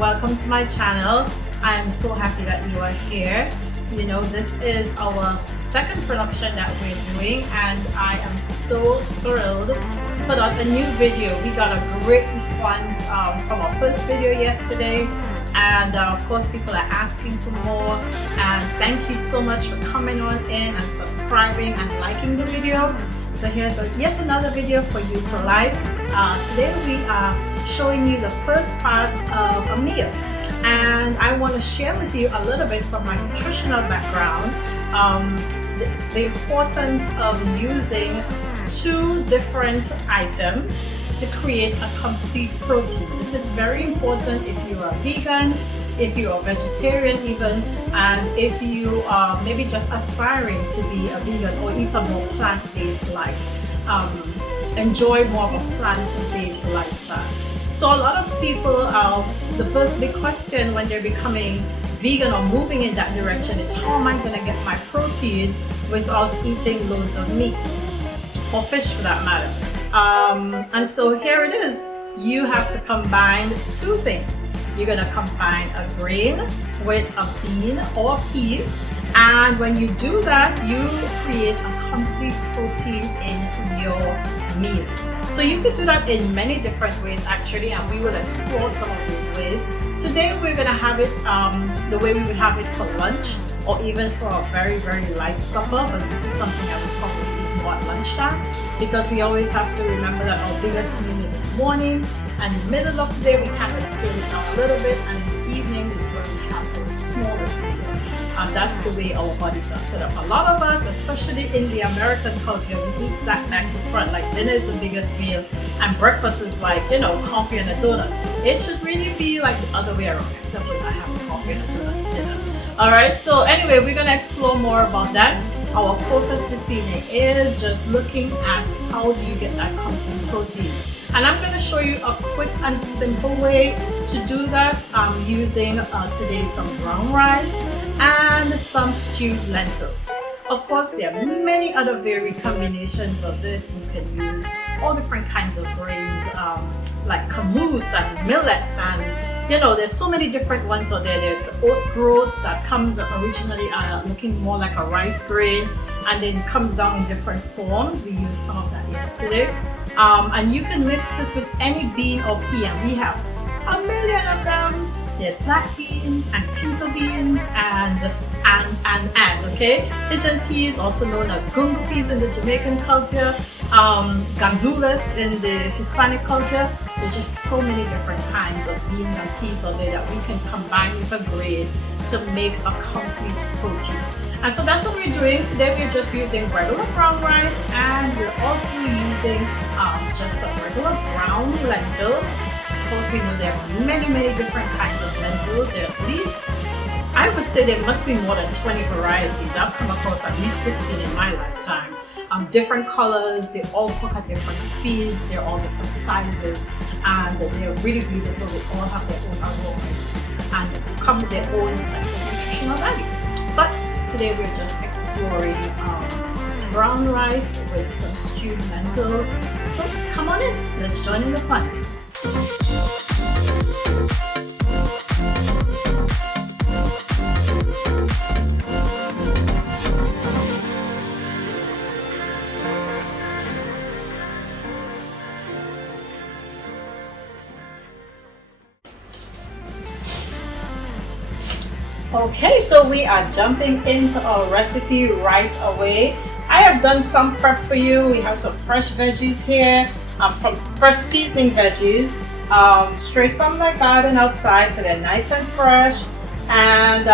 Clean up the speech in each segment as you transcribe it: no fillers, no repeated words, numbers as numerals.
welcome to my channel. I am so happy that you are here. You know, this is our second production that we're doing, and I am so thrilled to put out a new video. We got a great response from our first video yesterday, and of course people are asking for more, and thank you so much for coming on in and subscribing and liking the video. So here's yet another video for you to like. Today we are showing you the first part of a meal, and I want to share with you a little bit from my nutritional background, the importance of using two different items to create a complete protein. This is very important if you are vegan, if you are vegetarian even, and if you are maybe just aspiring to be a vegan or eat a more plant-based life. Enjoy more of a plant-based lifestyle. So a lot of people, the first big question when they're becoming vegan or moving in that direction is, how am I going to get my protein without eating loads of meat or fish for that matter? And so here it is. You have to combine two things. You're going to combine a grain with a bean or a pea, and when you do that, you create a complete protein in your meal. So you can do that in many different ways actually, and we will explore some of these ways. Today we're going to have it the way we would have it for lunch, or even for a very, very light supper, but this is something I would probably eat more at lunchtime, because we always have to remember that our biggest meal is in the morning, and in the middle of the day we kind of scale it down a little bit, and in the evening is where we have our smallest meal. That's the way our bodies are set up. A lot of us, especially in the American culture, we eat that back to front, like dinner is the biggest meal and breakfast is like, you know, coffee and a donut. It should really be like the other way around, except when I have a coffee and a donut for dinner. Alright, so anyway, we're going to explore more about that. Our focus this evening is just looking at how do you get that complete protein. And I'm going to show you a quick and simple way to do that. I'm using today some brown rice and some stewed lentils. Of course, there are many other varied combinations of this. You can use all different kinds of grains, like kamut and millets, and you know, there's so many different ones out there. There's the oat groats that comes originally looking more like a rice grain, and then comes down in different forms. We used some of that yesterday. And you can mix this with any bean or pea, and we have a million of them. There's black beans and pinto beans and okay? Pigeon peas, also known as gungo peas in the Jamaican culture, gandules in the Hispanic culture. There's just so many different kinds of beans and peas out there that we can combine with a grain to make a complete protein. And so that's what we're doing. Today we're just using regular brown rice, and we're also using just some regular brown lentils. Of course, we know there are many, many different kinds of lentils. There are at least, I would say there must be more than 20 varieties. I've come across at least 15 in my lifetime. Different colors, they all cook at different speeds, they're all different sizes, and they're really beautiful. They all have their own aromas and come with their own sense of nutritional value. But today we're just exploring brown rice with some stewed lentils. So come on in, let's join in the fun. Okay, so we are jumping into our recipe right away. I have done some prep for you. We have some fresh veggies here, from fresh seasoning veggies, straight from my garden outside, so they're nice and fresh. And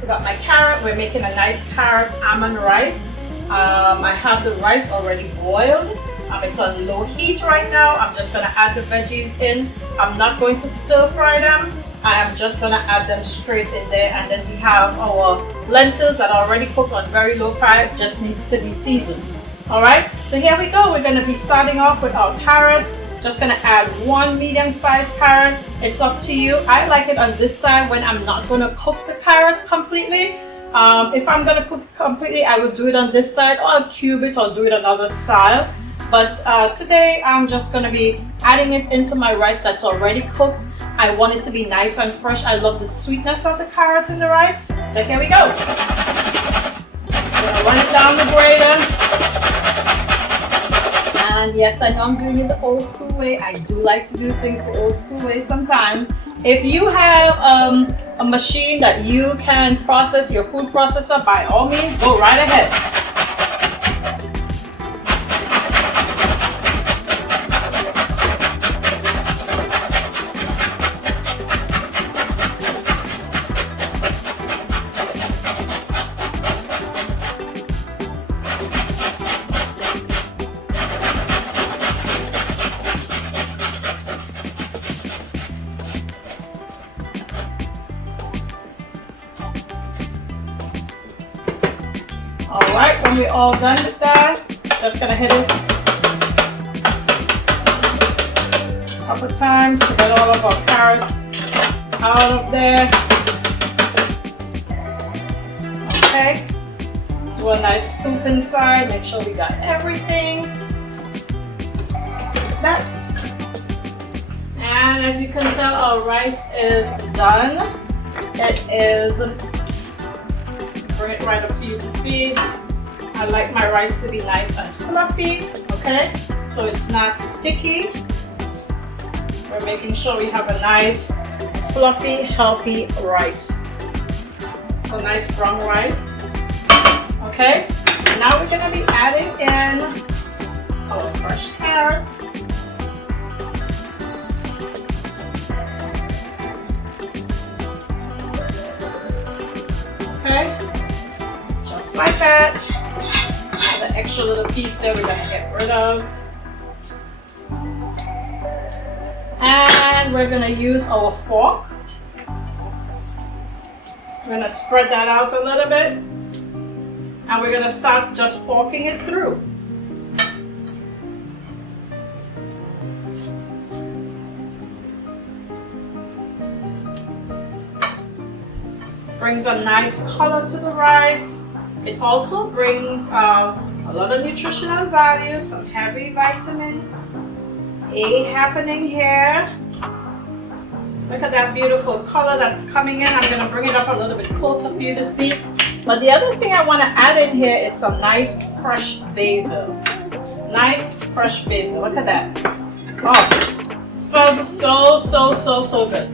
we got my carrot. We're making a nice carrot almond rice. I have the rice already boiled. It's on low heat right now. I'm just going to add the veggies in. I'm not going to stir fry them. I am just going to add them straight in there, and then we have our lentils that are already cooked on very low fire, just needs to be seasoned. Alright, so here we go. We're going to be starting off with our carrot. Just going to add one medium-sized carrot. It's up to you. I like it on this side when I'm not going to cook the carrot completely. If I'm going to cook it completely, I would do it on this side, or I'll cube it or do it another style. But today I'm just going to be adding it into my rice that's already cooked. I want it to be nice and fresh. I love the sweetness of the carrot in the rice. So here we go. Just gonna run it down the grater. And yes, I know I'm doing it the old school way. I do like to do things the old school way sometimes. If you have a machine that you can process your food processor, by all means, go right ahead. Alright, when we're all done with that, just gonna hit it a couple times to get all of our carrots out of there. Okay, do a nice scoop inside, make sure we got everything. That. And as you can tell, our rice is done. It is, bring it right up for you to see. I like my rice to be nice and fluffy, okay? So it's not sticky. We're making sure we have a nice, fluffy, healthy rice. So nice brown rice, okay? Now we're gonna be adding in our fresh carrots. Okay, just like that. The extra little piece there we're gonna get rid of. And we're gonna use our fork. We're gonna spread that out a little bit. And we're gonna start just forking it through. Brings a nice color to the rice. It also brings a lot of nutritional value, some heavy vitamin A happening here. Look at that beautiful color that's coming in. I'm going to bring it up a little bit closer for you to see. But the other thing I want to add in here is some nice fresh basil. Nice fresh basil. Look at that. Oh, smells so good.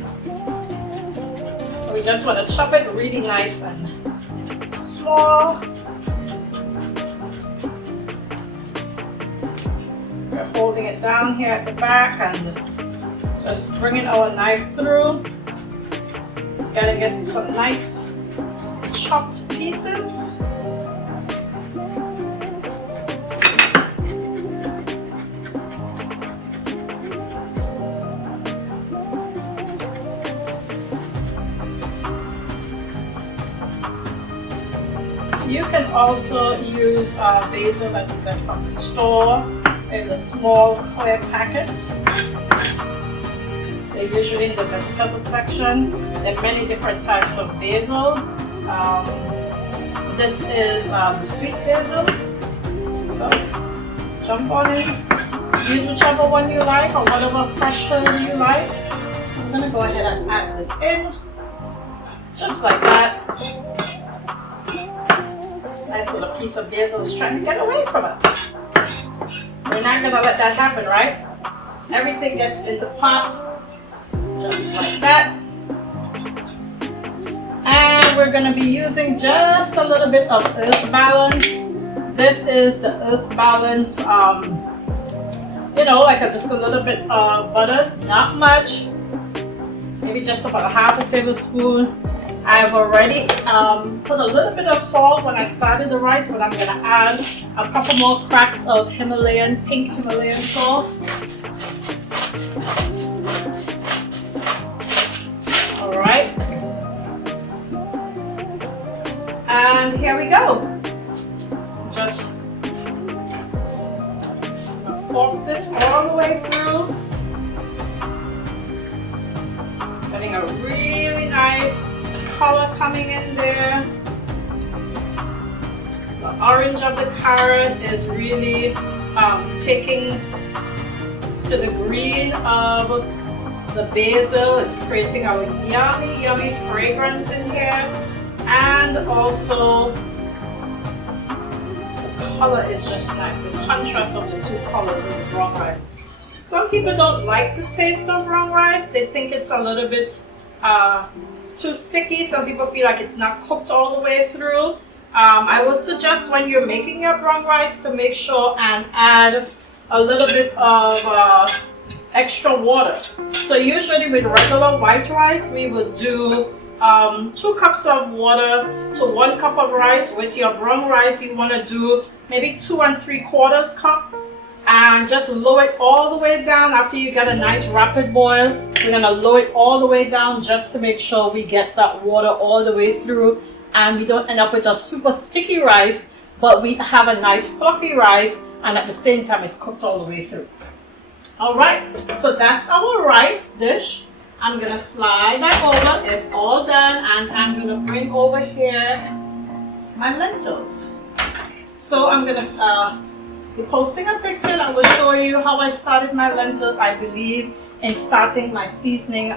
We just want to chop it really nice and small. We're holding it down here at the back and just bringing our knife through. Gotta get some nice chopped pieces. You can also use basil that you get from the store in the small clear packets. They're usually in the vegetable section. There are many different types of basil. This is sweet basil. So jump on it. Use whichever one you like or whatever fresh herb you like. So I'm going to go ahead and add this in. Just like that. Nice little piece of basil is trying to get away from us. We're not going to let that happen, right? Everything gets in the pot. Just like that. And we're going to be using just a little bit of earth balance. This is the earth balance, you know, like just a little bit of butter, not much. Maybe just about a half a tablespoon. I've already put a little bit of salt when I started the rice, but I'm going to add a couple more cracks of pink Himalayan salt. Alright. And here we go. Just fork this all the way through. Getting a really nice color coming in there. The orange of the carrot is really taking to the green of The basil is creating a yummy, yummy fragrance in here. And also, the color is just nice. The contrast of the two colors in the brown rice. Some people don't like the taste of brown rice. They think it's a little bit too sticky. Some people feel like it's not cooked all the way through. I would suggest when you're making your brown rice to make sure and add a little bit of extra water. So usually with regular white rice, we will do 2 cups of water to 1 cup of rice. With your brown rice, you want to do maybe 2 3/4 cup, and just lower it all the way down. After you get a nice rapid boil, we're going to lower it all the way down just to make sure we get that water all the way through and we don't end up with a super sticky rice, but we have a nice fluffy rice and at the same time it's cooked all the way through. Alright, so that's our rice dish. I'm going to slide that over. It's all done, and I'm going to bring over here my lentils. So I'm going to be posting a picture that will show you how I started my lentils. I believe in starting my seasoning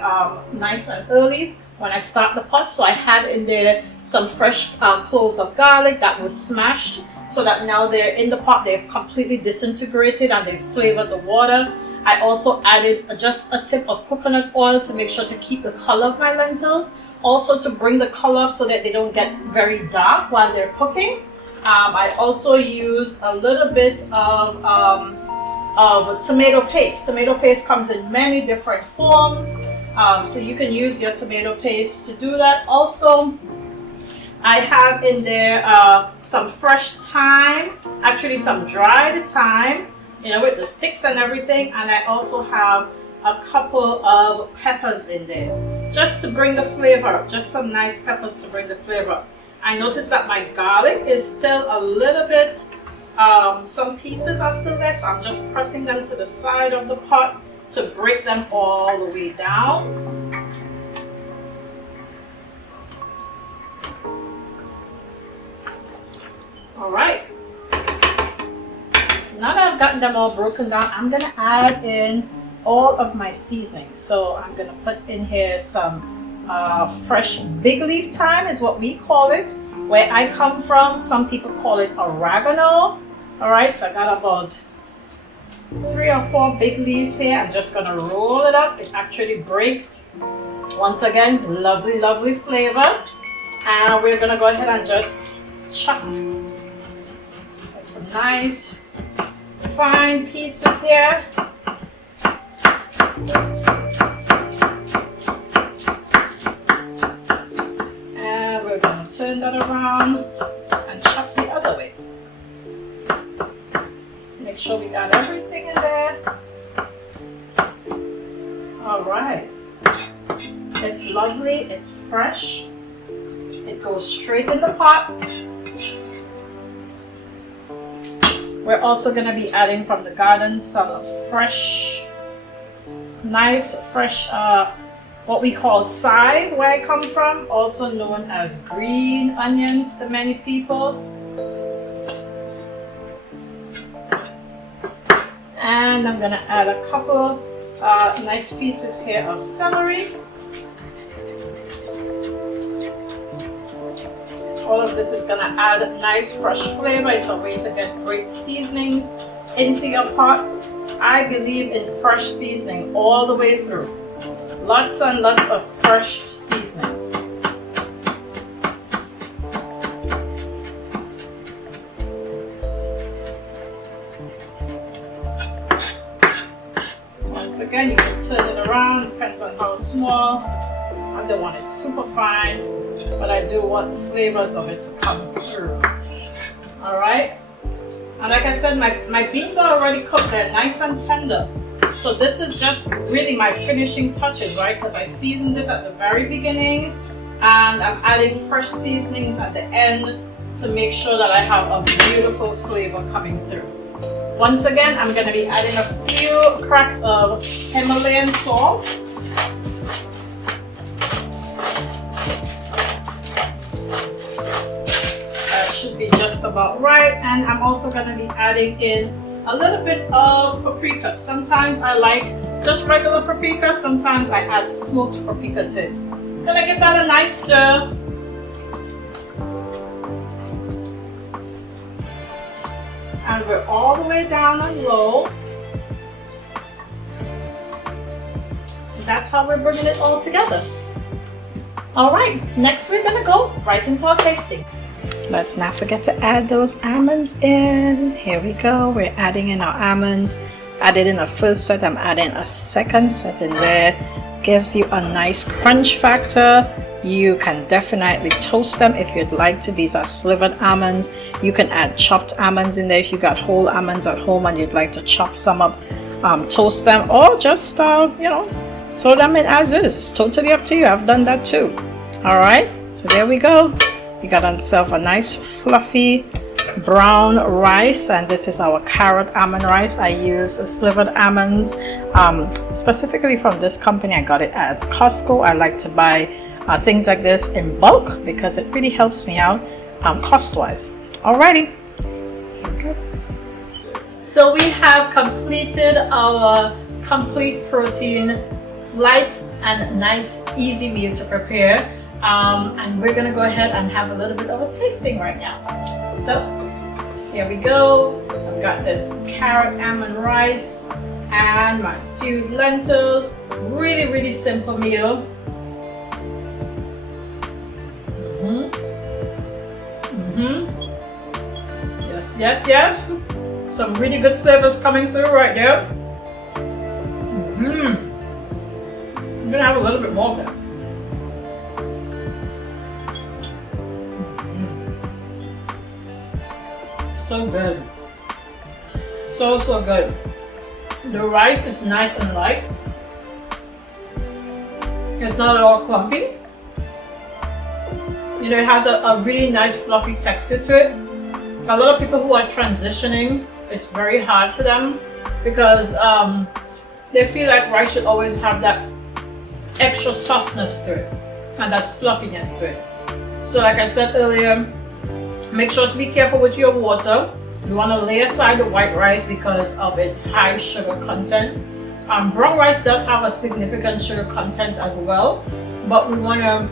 nice and early when I start the pot. So I had in there some fresh cloves of garlic that was smashed, so that now they're in the pot, they've completely disintegrated and they've flavored the water. I also added just a tip of coconut oil to make sure to keep the color of my lentils, also to bring the color up so that they don't get very dark while they're cooking. I also used a little bit of tomato paste. Tomato paste comes in many different forms, so you can use your tomato paste to do that. Also, I have in there some fresh thyme, actually some dried thyme, you know, with the sticks and everything. And I also have a couple of peppers in there just to bring the flavor up, just some nice peppers to bring the flavor up. I noticed that my garlic is still a little bit, some pieces are still there, so I'm just pressing them to the side of the pot to break them all the way down. All right, so now that I've gotten them all broken down, I'm gonna add in all of my seasonings. So I'm gonna put in here some fresh big leaf thyme is what we call it. Where I come from, some people call it oregano. All right, so I got about 3 or 4 big leaves here. I'm just gonna roll it up. It actually breaks. Once again, lovely, lovely flavor. And we're gonna go ahead and just chop some nice fine pieces here. Turn that around and chop the other way. Just make sure we got everything in there. All right. It's lovely, it's fresh. It goes straight in the pot. We're also going to be adding from the garden some fresh, nice, fresh what we call slive, where I come from, also known as green onions to many people. And I'm gonna add a couple nice pieces here of celery. All of this is gonna add nice fresh flavor. It's a way to get great seasonings into your pot. I believe in fresh seasoning all the way through. Lots and lots of fresh seasoning. Once again, you can turn it around, depends on how small. I don't want it super fine, but I do want the flavors of it to come through. All right. And like I said, my beans are already cooked. They're nice and tender. So this is just really my finishing touches, right? Because I seasoned it at the very beginning and I'm adding fresh seasonings at the end to make sure that I have a beautiful flavor coming through. Once again, I'm going to be adding a few cracks of Himalayan salt. That should be just about right. And I'm also going to be adding in a little bit of paprika. Sometimes I like just regular paprika. Sometimes I add smoked paprika to it. Gonna give that a nice stir. And we're all the way down on low. That's how we're bringing it all together. All right, next we're gonna go right into our tasting. Let's not forget to add those almonds in. Here we go, we're adding in our almonds. Added in a first set, I'm adding a second set in there. Gives you a nice crunch factor. You can definitely toast them if you'd like to. These are slivered almonds. You can add chopped almonds in there if you got whole almonds at home and you'd like to chop some up, toast them, or just throw them in as is. It's totally up to you. I've done that too. All right, so there we go. You got yourself a nice fluffy brown rice, and this is our carrot almond rice. I use slivered almonds, specifically from this company. I got it at Costco. I like to buy things like this in bulk because it really helps me out cost-wise. Alrighty, here we go. So we have completed our complete protein, light and nice, easy meal to prepare. And we're gonna go ahead and have a little bit of a tasting right now. So here we go. I've got this carrot almond rice and my stewed lentils. Really, really simple meal. Yes, yes, yes. Some really good flavors coming through right there. I'm gonna have a little bit more of that. So good. So good. The rice is nice and light. It's not at all clumpy. It has a really nice fluffy texture to it. A lot of people who are transitioning, it's very hard for them because they feel like rice should always have that extra softness to it and that fluffiness to it. So like I said earlier, make sure to be careful with your water. You want to lay aside the white rice because of its high sugar content. Brown rice does have a significant sugar content as well, but we want to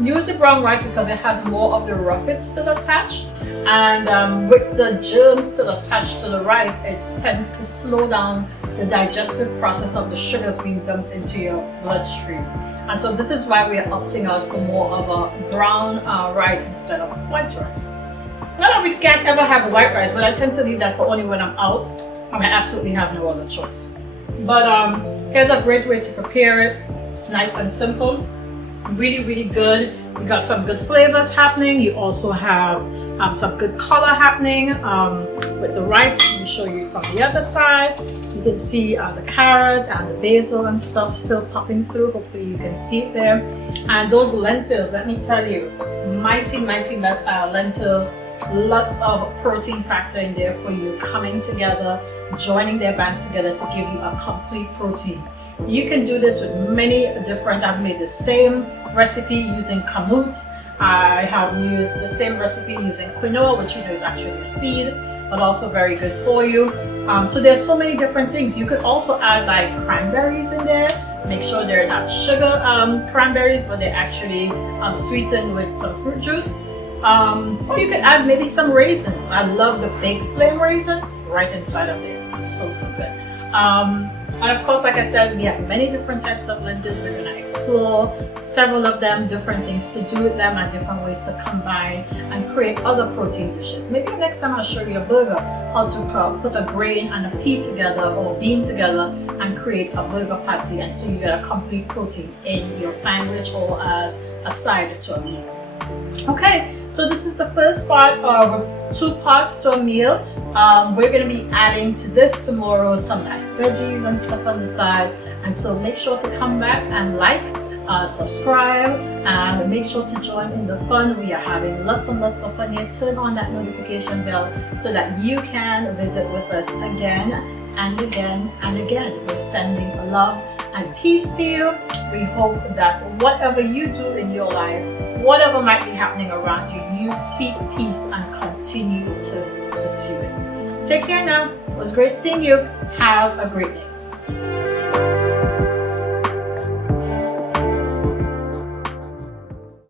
use the brown rice because it has more of the roughage still attached, and with the germs still attached to the rice, it tends to slow down the digestive process of the sugars being dumped into your bloodstream. And so this is why we are opting out for more of a brown rice instead of white rice. Not that we can't ever have white rice, but I tend to leave that for only when I'm out and I absolutely have no other choice. But here's a great way to prepare it. It's nice and simple. Really, really good. You got some good flavors happening. You also have some good color happening with the rice. Let me show you from the other side. You can see the carrot and the basil and stuff still popping through. Hopefully you can see it there. And those lentils, let me tell you, mighty lentils. Lots of protein factor in there for you, coming together, joining their bands together to give you a complete protein. You can do this with many different. I've made the same recipe using kamut. I have used the same recipe using quinoa, which you know is actually a seed, but also very good for you. So there's so many different things. You could also add like cranberries in there. Make sure they're not sugar cranberries, but they're actually sweetened with some fruit juice. Or you could add maybe some raisins. I love the big flame raisins right inside of there. So good. And of course, like I said, we have many different types of lentils. We're going to explore several of them, different things to do with them and different ways to combine and create other protein dishes. Maybe next time I'll show you a burger, how to put a grain and a pea together or bean together and create a burger patty, and so you get a complete protein in your sandwich or as a side to a meal. Okay, so this is the first part of 2 parts to a meal. We're going to be adding to this tomorrow some nice veggies and stuff on the side, and so make sure to come back and like, subscribe, and make sure to join in the fun. We are having lots and lots of fun here. Turn on that notification bell so that you can visit with us again and again and again. We're sending love and peace to you. We hope that whatever you do in your life, whatever might be happening around you, you seek peace and continue to pursue it. Take care now. It was great seeing you. Have a great day.